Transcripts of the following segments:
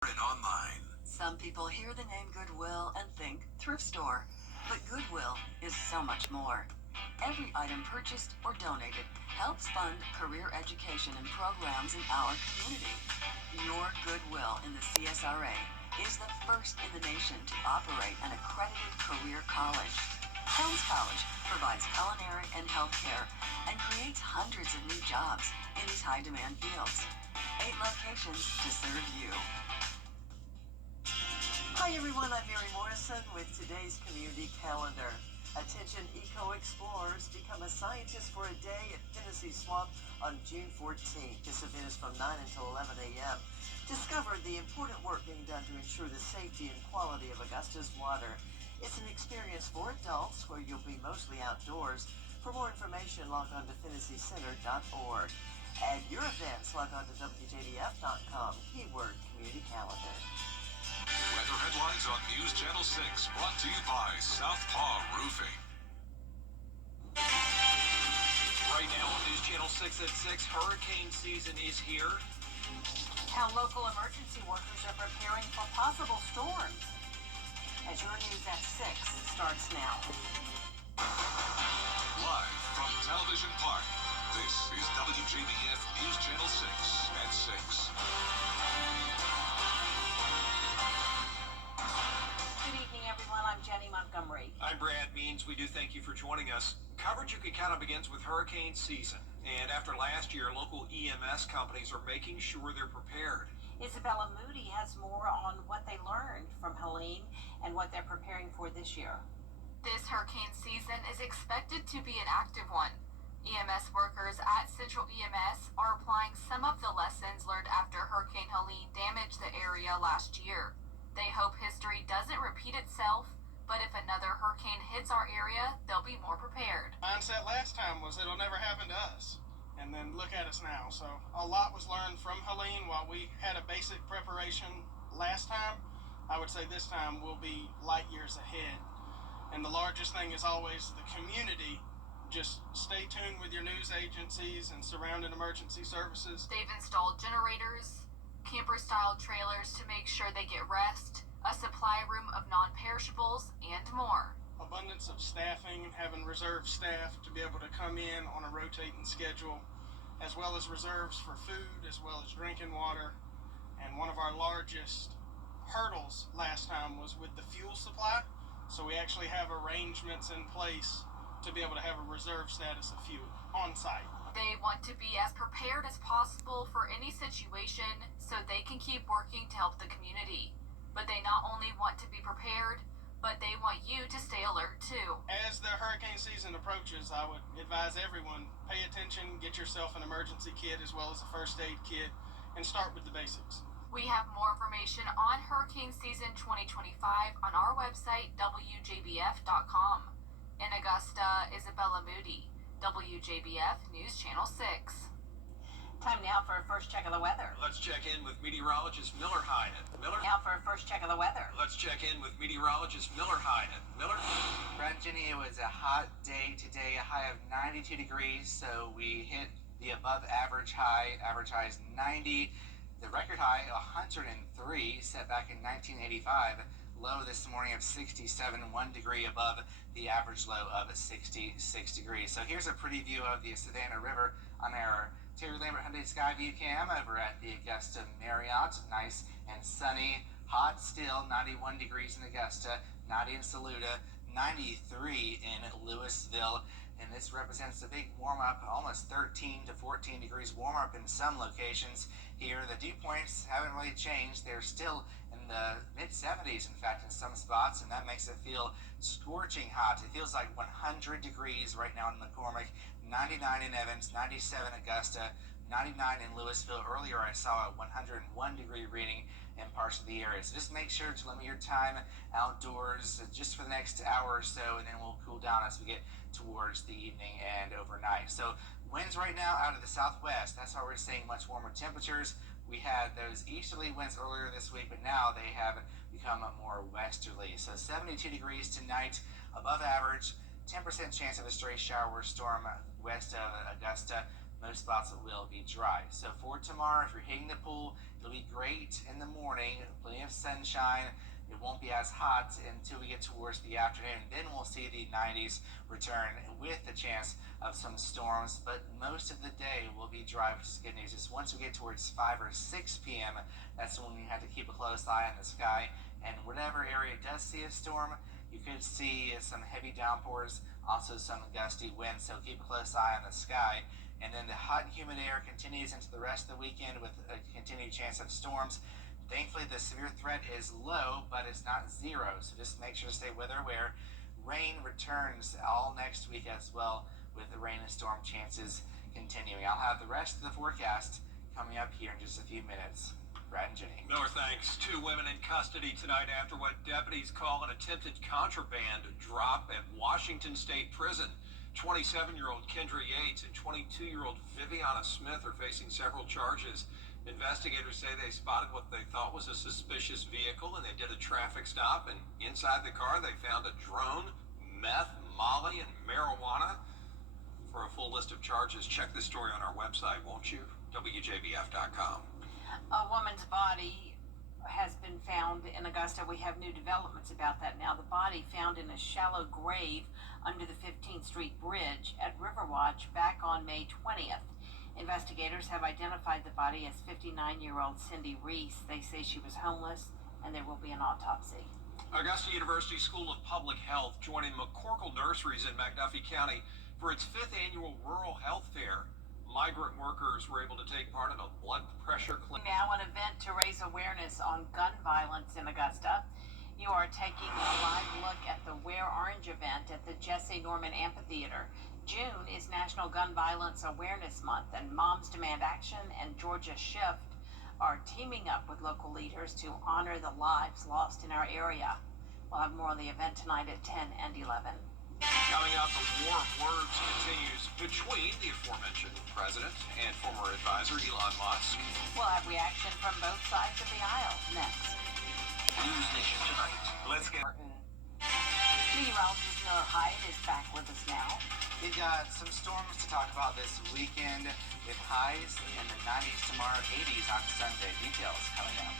And online. Some people hear the name Goodwill and think thrift store, but Goodwill is so much more. Every item purchased or donated helps fund career education and programs in our community. Your Goodwill in the CSRA is the first in the nation to operate an accredited career college. Helms College provides culinary and healthcare and creates hundreds of new jobs in these high-demand fields. 8 locations to serve you. Hi everyone, I'm Mary Morrison with today's community calendar. Attention eco-explorers, become a scientist for a day at Tennessee Swamp on June 14th. This event is from 9 until 11 a.m. Discover the important work being done to ensure the safety and quality of Augusta's water. It's an experience for adults where you'll be mostly outdoors. For more information, log on to TennesseeCenter.org. Add your events, log on to WJBF.com, keyword community calendar. Weather headlines on News Channel 6, brought to you by Southpaw Roofing. Right now on News Channel 6 at 6, hurricane season is here. How local emergency workers are preparing for possible storms. As your News at 6 starts now. Live from Television Park, this is WJBF News Channel 6 at 6. I'm Jenny Montgomery. I'm Brad Means. We do thank you for joining us. Coverage you can count on begins with hurricane season. And after last year, local EMS companies are making sure they're prepared. Isabella Moody has more on what they learned from Helene and what they're preparing for this year. This hurricane season is expected to be an active one. EMS workers at Central EMS are applying some of the lessons learned after Hurricane Helene damaged the area last year. They hope history doesn't repeat itself, but if another hurricane hits our area, they'll be more prepared. Mindset last time was it'll never happen to us. And then look at us now. So a lot was learned from Helene. While we had a basic preparation last time, I would say this time we'll be light years ahead. And the largest thing is always the community. Just stay tuned with your news agencies and surrounding emergency services. They've installed generators, camper-style trailers to make sure they get rest, a supply room of non-perishables, and more. Abundance of staffing, having reserve staff to be able to come in on a rotating schedule, as well as reserves for food, as well as drinking water. And one of our largest hurdles last time was with the fuel supply. So we actually have arrangements in place to be able to have a reserve status of fuel on site. They want to be as prepared as possible for any situation so they can keep working to help the community. But they not only want to be prepared, but they want you to stay alert too. As the hurricane season approaches, I would advise everyone, pay attention, get yourself an emergency kit as well as a first aid kit, and start with the basics. We have more information on hurricane season 2025 on our website, WJBF.com. In Augusta, Isabella Moody, WJBF News Channel 6. Time now for a first check of the weather. Let's check in with meteorologist Miller Hyde. Miller? Now for a first check of the weather. Let's check in with meteorologist Miller Hyde. Miller? Brad and Jenny, it was a hot day today, a high of 92 degrees, so we hit the above average high. Average high is 90. The record high, 103, set back in 1985. Low this morning of 67, 1 degree above the average low of 66 degrees. So here's a pretty view of the Savannah River on our Terry Lambert Hyundai Skyview Cam over at the Augusta Marriott. Nice and sunny, hot still, 91 degrees in Augusta, 90 in Saluda, 93 in Louisville. And this represents a big warm-up, almost 13 to 14 degrees warm-up in some locations here. The dew points haven't really changed. They're still in the mid-70s, in fact, in some spots, and that makes it feel scorching hot. It feels like 100 degrees right now in McCormick, 99 in Evans, 97 Augusta, 99 in Louisville. Earlier I saw a 101 degree reading in parts of the area. So just make sure to limit your time outdoors just for the next hour or so, and then we'll cool down as we get towards the evening and overnight. So winds right now out of the southwest. That's why we're seeing much warmer temperatures. We had those easterly winds earlier this week, but now they have become more westerly. So 72 degrees tonight, above average, 10% chance of a stray shower or storm west of Augusta. most spots will be dry. So for tomorrow, if you're hitting the pool, it'll be great in the morning, plenty of sunshine. It won't be as hot until we get towards the afternoon. Then we'll see the 90s return with a chance of some storms, but most of the day will be dry, which is good news. Just once we get towards 5 or 6 p.m., that's when we have to keep a close eye on the sky. And whatever area does see a storm, you could see some heavy downpours, also some gusty winds, so keep a close eye on the sky. And then the hot and humid air continues into the rest of the weekend with a continued chance of storms. Thankfully, the severe threat is low, but it's not zero, so just make sure to stay weather aware. Rain returns all next week as well, with the rain and storm chances continuing. I'll have the rest of the forecast coming up here in just a few minutes. Brad and Jenny. Miller, thanks. 2 women in custody tonight after what deputies call an attempted contraband drop at Washington State Prison. 27-year-old Kendra Yates and 22-year-old Viviana Smith are facing several charges. Investigators say they spotted what they thought was a suspicious vehicle, and they did a traffic stop, and inside the car they found a drone, meth, Molly, and marijuana. For a full list of charges, check this story on our website, won't you? WJBF.com. A woman's body has been found in Augusta. We have new developments about that now. The body found in a shallow grave under the 15th Street Bridge at Riverwatch back on May 20th. Investigators have identified the body as 59-year-old Cindy Reese. They say she was homeless, and there will be an autopsy. Augusta University School of Public Health joining McCorkle Nurseries in McDuffie County for its 5th annual Rural Health Fair. Migrant workers were able to take part in a blood pressure clinic. Now an event to raise awareness on gun violence in Augusta. You are taking a live look at the Wear Orange event at the Jesse Norman Amphitheater. June is National Gun Violence Awareness Month, and Moms Demand Action and Georgia Shift are teaming up with local leaders to honor the lives lost in our area. We'll have more on the event tonight at 10 and 11. Coming up, the war of words continues between the aforementioned president and former advisor Elon Musk. We'll have reaction from both sides of the aisle next. News Nation tonight. Let's get Meteorologist Miller Hyatt is back with us now. We've got some storms to talk about this weekend with highs in the 90s tomorrow, 80s on Sunday. Details coming up.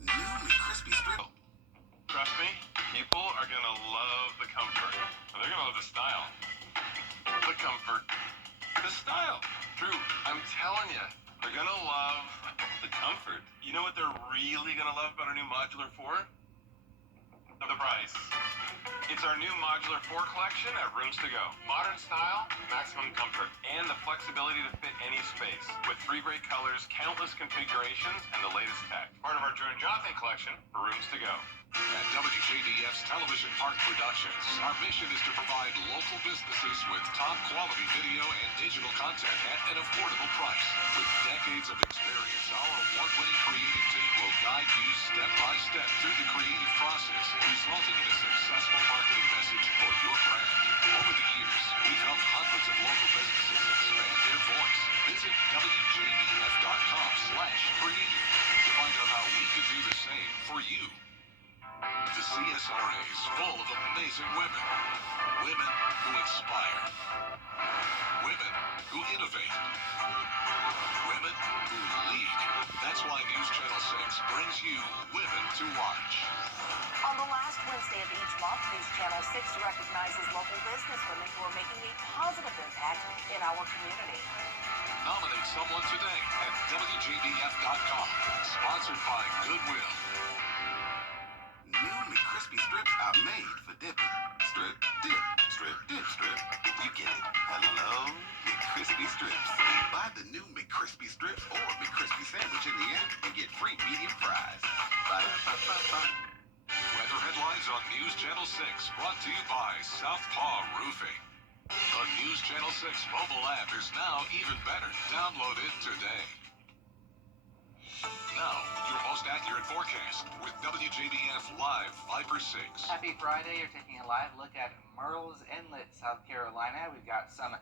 New McCrispy Strip. Trust me, people are going to love the comfort. They're going to love the style. The comfort. The style. Drew, I'm telling you, they're going to love the comfort. You know what they're really going to love about our new Modular 4? The price. It's our new Modular 4 collection at Rooms to Go. Modern style, maximum comfort, and the flexibility to fit any space. With 3 great colors, countless configurations, and the latest tech. Part of our Drew and Jonathan collection for Rooms to Go. At WJBF's Television Park Productions, our mission is to provide local businesses with top quality video and digital content at an affordable price. With decades of experience, our award-winning creative team will guide you step by step through the creative process, resulting in a successful marketing message for your brand. Over the years, we've helped hundreds of local businesses expand their voice. Visit WJBF.com/creative to find out how we can do the same for you. The CSRA is full of amazing women. Women who inspire. Women who innovate. Women who lead. That's why News Channel 6 brings you Women to Watch. On the last Wednesday of each month, News Channel 6 recognizes local businesswomen who are making a positive impact in our community. Nominate someone today at WJBF.com. Sponsored by Goodwill. New McCrispy strips are made for dipping. Strip, dip, strip, dip, strip. You get it. Hello, McCrispy strips. Buy the new McCrispy strips or McCrispy sandwich in the app and get free medium fries. Ba-da-ba-ba-ba. Weather headlines on News Channel 6, brought to you by Southpaw Roofing. The News Channel 6 mobile app is now even better. Download it today. Now, your most accurate forecast with WJBF Live 5/6. Happy Friday. You're taking a live look at Murrells Inlet, South Carolina. We've got some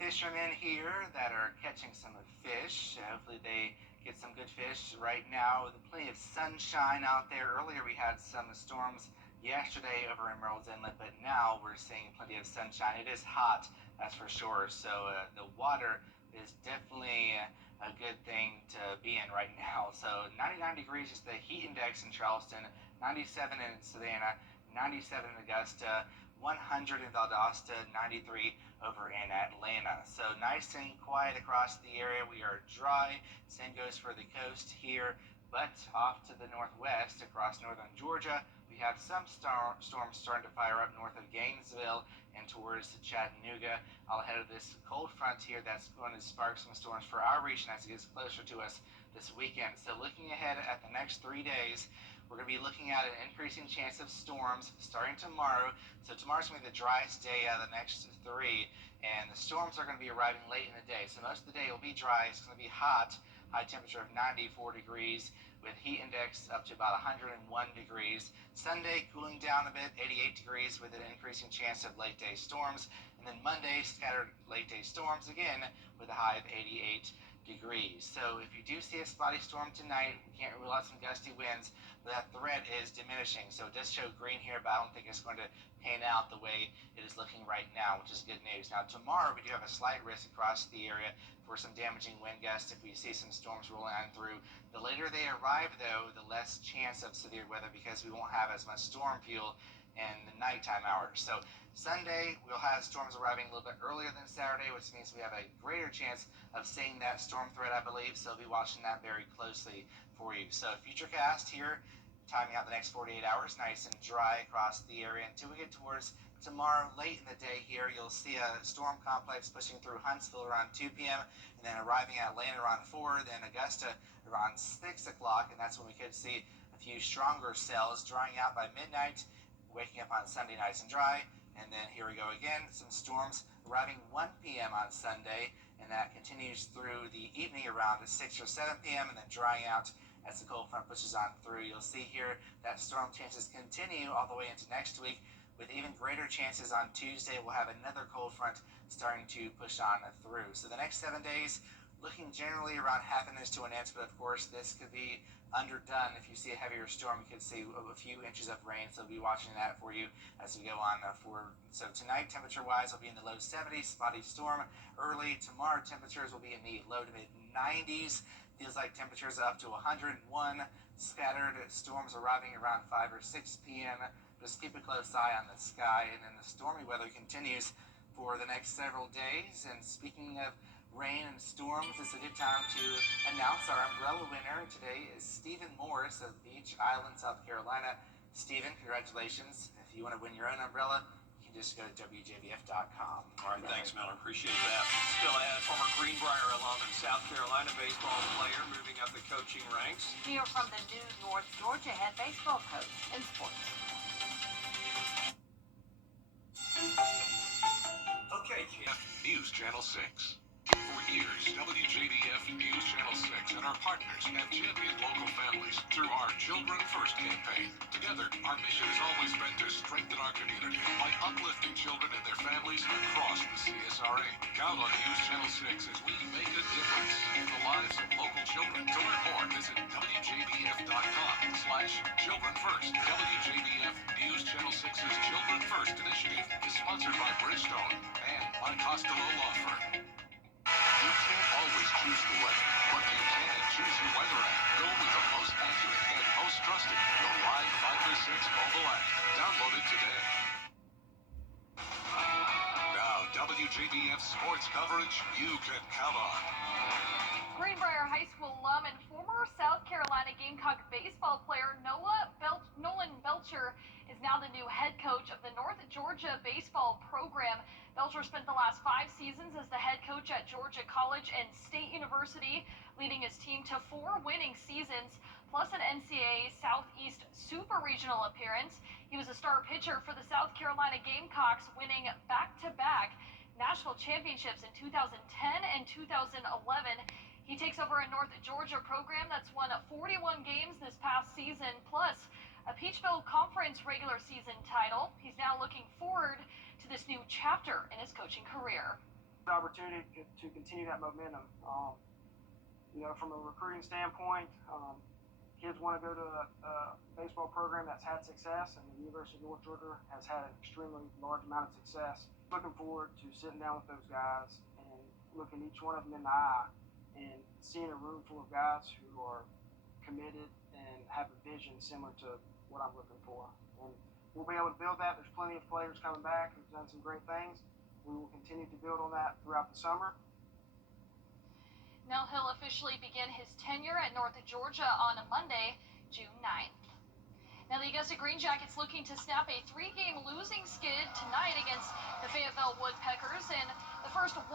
fishermen here that are catching some fish. Hopefully they get some good fish right now. Plenty of sunshine out there. Earlier we had some storms yesterday over in Murrells Inlet, but now we're seeing plenty of sunshine. It is hot that's for sure. So the water is definitely a good thing to be in right now. So 99 degrees is the heat index in Charleston, 97 in Savannah, 97 in Augusta, 100 in Valdosta, 93 over in Atlanta. So nice and quiet across the area. We are dry. Same goes for the coast here, but off to the northwest across northern Georgia, we have some storms starting to fire up north of Gainesville and towards Chattanooga. All ahead of this cold front here that's going to spark some storms for our region as it gets closer to us this weekend. So looking ahead at the next 3 days, we're going to be looking at an increasing chance of storms starting tomorrow. So tomorrow's going to be the driest day out of the next 3, and the storms are going to be arriving late in the day. So most of the day will be dry. It's going to be hot, high temperature of 94 degrees with heat index up to about 101 degrees. Sunday, cooling down a bit, 88 degrees with an increasing chance of late day storms. And then Monday, scattered late day storms again with a high of 88 degrees. So if you do see a spotty storm tonight, we can't rule out some gusty winds, but that threat is diminishing. So it does show green here, but I don't think it's going to pan out the way it is looking right now, which is good news. Now tomorrow, we do have a slight risk across the area for some damaging wind gusts if we see some storms rolling on through. The later they arrive, though, the less chance of severe weather because we won't have as much storm fuel in the nighttime hours. So Sunday, we'll have storms arriving a little bit earlier than Saturday, which means we have a greater chance of seeing that storm threat, I believe. So I'll be watching that very closely for you. So Futurecast here, timing out the next 48 hours, nice and dry across the area until we get towards tomorrow late in the day here. You'll see a storm complex pushing through Huntsville around 2 p.m. and then arriving at Atlanta around 4, then Augusta around 6 o'clock, and that's when we could see a few stronger cells drying out by midnight, waking up on Sunday nice and dry. And then here we go again, some storms arriving 1 p.m. on Sunday, and that continues through the evening around 6 or 7 p.m. and then drying out as the cold front pushes on through. You'll see here that storm chances continue all the way into next week, with even greater chances on Tuesday. We'll have another cold front starting to push on through. So the next 7 days, looking generally around half an inch to an inch, but of course this could be underdone. If you see a heavier storm, you could see a few inches of rain, so we'll be watching that for you as we go on forward. So tonight, temperature-wise, will be in the low 70s, spotty storm early. Tomorrow, temperatures will be in the low to mid 90s. Feels like temperatures up to 101. Scattered storms arriving around 5 or 6 p.m. Just keep a close eye on the sky, and then the stormy weather continues for the next several days. And speaking of rain and storms, it's a good time to announce our umbrella winner. Today is Stephen Morris of Beach Island, South Carolina. Stephen, congratulations. If you want to win your own umbrella, you can just go to WJBF.com. All right, thanks, Miller. Appreciate that. Still ahead, former Greenbrier alum and South Carolina baseball player moving up the coaching ranks. Hear from the new North Georgia head baseball coach in sports. Okay, News Channel 6. For years, WJBF News Channel 6 and our partners have championed local families through our Children First campaign. Together, our mission has always been to strengthen our community by uplifting children and their families across the CSRA. Count on News Channel 6 as we make a difference in the lives of local children. To learn more, visit WJBF.com/Children First. WJBF News Channel 6's Children First initiative is sponsored by Bridgestone and by Costello Law Firm. You can't always choose the weather, but you can choose your weather app. Go with the most accurate and most trusted, the Live 536 mobile app. Download it today. Now, WJBF sports coverage you can count on. Greenbrier High School alum and former South Carolina Gamecock baseball player Nolan Belcher is now the new head coach of the North Georgia baseball program. Belcher spent the last 5 seasons as the head coach at Georgia College and State University, leading his team to 4 winning seasons, plus an NCAA Southeast Super Regional appearance. He was a star pitcher for the South Carolina Gamecocks, winning back-to-back national championships in 2010 and 2011. He takes over a North Georgia program that's won 41 games this past season, plus a Peachville Conference regular season title. He's now looking forward to this new chapter in his coaching career. The opportunity to continue that momentum. From a recruiting standpoint, kids want to go to a baseball program that's had success, and the University of North Georgia has had an extremely large amount of success. Looking forward to sitting down with those guys and looking each one of them in the eye and seeing a room full of guys who are committed and have a vision similar to what I'm looking for. And we'll be able to build that. There's plenty of players coming back who've done some great things. We will continue to build on that throughout the summer. Now he'll officially begin his tenure at North Georgia on Monday, June 9th. Now the Augusta Green Jackets looking to snap a 3-game losing skid tonight against the Fayetteville Woodpeckers, and the first 1,000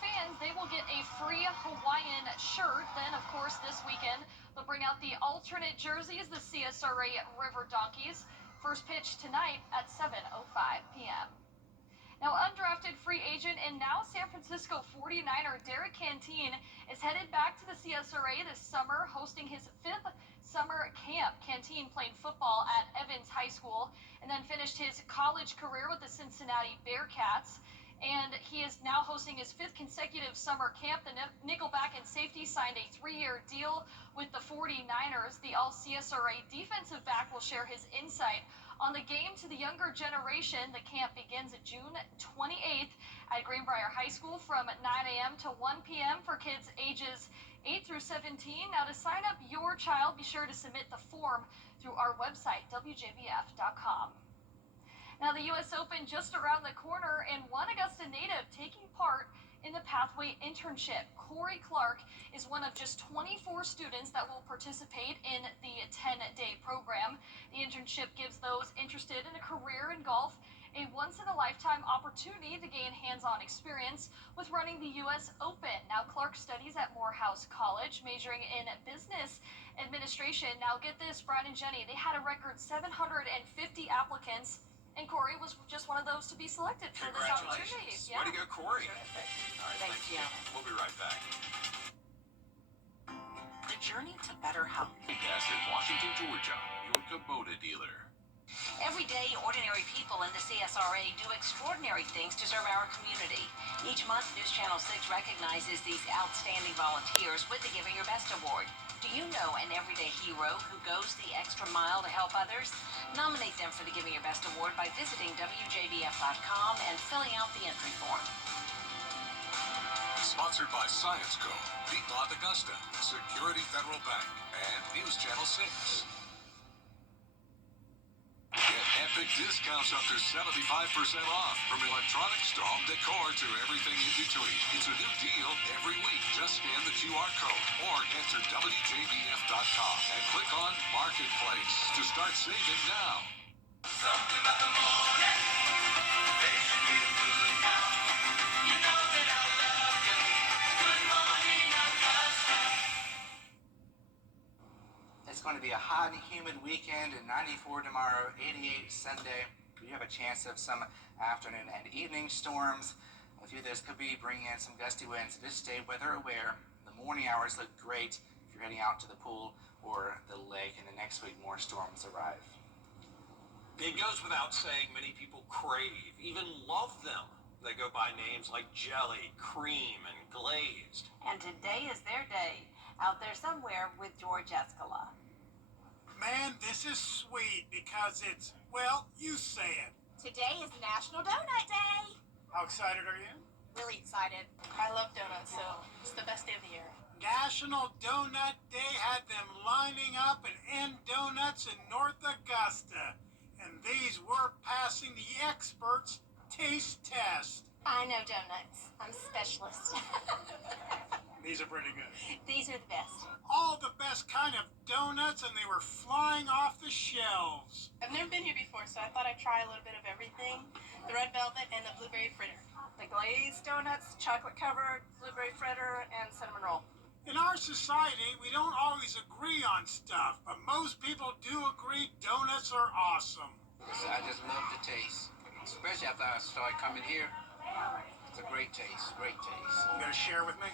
fans, they will get a free Hawaiian shirt. Then, of course, this weekend, they'll bring out the alternate jerseys, the CSRA River Donkeys. First pitch tonight at 7:05 p.m. Now, undrafted free agent and now San Francisco 49er Derek Canteen is headed back to the CSRA this summer, hosting his 5th summer camp. Canteen played football at Evans High School and then finished his college career with the Cincinnati Bearcats. And he is now hosting his 5th consecutive summer camp. The nickelback and safety signed a 3-year deal with the 49ers. The all-CSRA defensive back will share his insight on the game to the younger generation. The camp begins June 28th at Greenbrier High School from 9 a.m. to 1 p.m. for kids ages 8 through 17. Now, to sign up your child, be sure to submit the form through our website, WJBF.com. Now, the U.S. Open just around the corner, and one Augusta native taking part in the Pathway internship. Corey Clark is one of just 24 students that will participate in the 10-day program. The internship gives those interested in a career in golf a once-in-a-lifetime opportunity to gain hands-on experience with running the U.S. Open. Now, Clark studies at Morehouse College, majoring in business administration. Now, get this, Brian and Jenny, they had a record 750 applicants, and Corey was just one of those to be selected for this opportunity. Congratulations. Way to go, Corey. Terrific. All right, Thanks, thank you. Gianna. We'll be right back. The journey to better health. Gas in Washington, Georgia, your Kubota dealer. Every day, ordinary people in the CSRA do extraordinary things to serve our community. Each month, News Channel 6 recognizes these outstanding volunteers with the Giving Your Best Award. Do you know an everyday hero who goes the extra mile to help others? Nominate them for the Giving Your Best Award by visiting WJBF.com and filling out the entry form. Sponsored by Science Co., Piedmont Augusta, Security Federal Bank, and News Channel 6. Get epic discounts up to 75% off, from electronics to home decor to everything in between. It's a new deal every week. Just scan the QR code or enter WJBF.com and click on Marketplace to start saving now. Something about the morning, they should feel good now. You know that I love you. Good morning, Augusta. It's going to be a hot and humid weekend, and 94 tomorrow, 88 Sunday. You have a chance of some afternoon and evening storms. A few of those could be bringing in some gusty winds. Just stay weather aware. The morning hours look great if you're heading out to the pool or the lake, and the next week more storms arrive. It goes without saying, many people crave, even love them. They go by names like jelly, cream, and glazed. And today is their day out there somewhere with George Escala. Man, this is sweet because it's, well, you say it. Today is National Donut Day. How excited are you? Really excited. I love donuts, so it's the best day of the year. National Donut Day had them lining up and end donuts in North Augusta. And these were passing the experts' taste test. I know donuts. I'm a specialist. These are pretty good. These are the best. All the best kind of donuts, and they were flying off the shelves. I've never been here before, so I thought I'd try a little bit of everything. The red velvet and the blueberry fritter. The glazed donuts, chocolate covered, blueberry fritter, and cinnamon roll. In our society, we don't always agree on stuff, but most people do agree donuts are awesome. I just love the taste, especially after I started coming here. It's a great taste, great taste. You gonna share with me?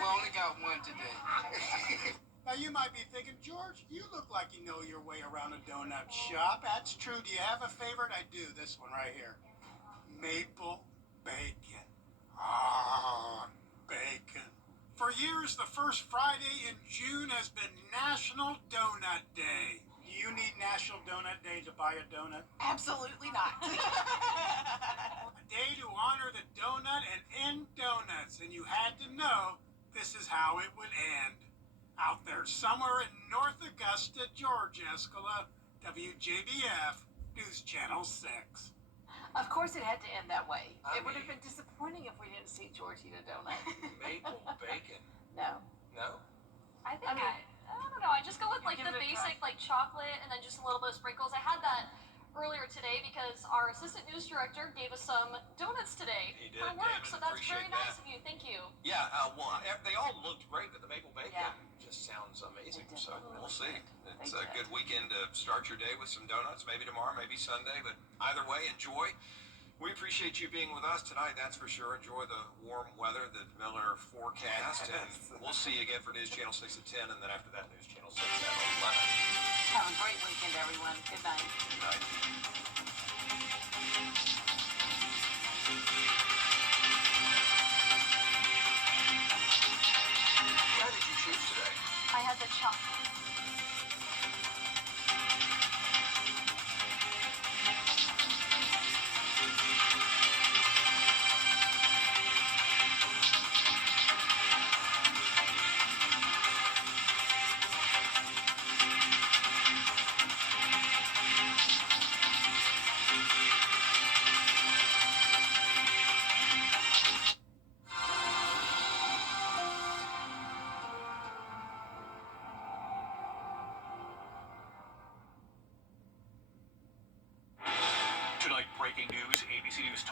We only got one today. Now you might be thinking, George, you look like you know your way around a donut shop. That's true. Do you have a favorite? I do. This one right here. Maple bacon. Ah, bacon. For years, the first Friday in June has been National Donut Day. Do you need National Donut Day to buy a donut? Absolutely not. A day to honor the donut and end donuts, and you had to know this is how it would end. Out there somewhere in North Augusta, Georgia, Escala, WJBF, News Channel 6. Of course, it had to end that way. I It would have mean- been disappointing if we didn't see George eat a donut. Maple bacon. No. No? I think I mean, I don't know. I just go with you like give the it a basic like chocolate and then just a little bit of sprinkles. I had that earlier today because our assistant news director gave us some donuts today He did, for work, David. so that's very Appreciate nice that. of you. Thank you. Yeah, well, they all looked great, but the maple bacon Yeah. just sounds amazing. They did. So we'll see. It's They a did. good weekend to start your day with some donuts. Maybe tomorrow, maybe Sunday, but either way, enjoy. We appreciate you being with us tonight, that's for sure. Enjoy the warm weather that Miller forecast, and we'll see you again for News Channel 6 at 10, and then after that, News Channel 6 at 11. Have a great weekend, everyone. Good night. Good night. What did you choose today? I had the chocolate. Tonight, breaking news, ABC News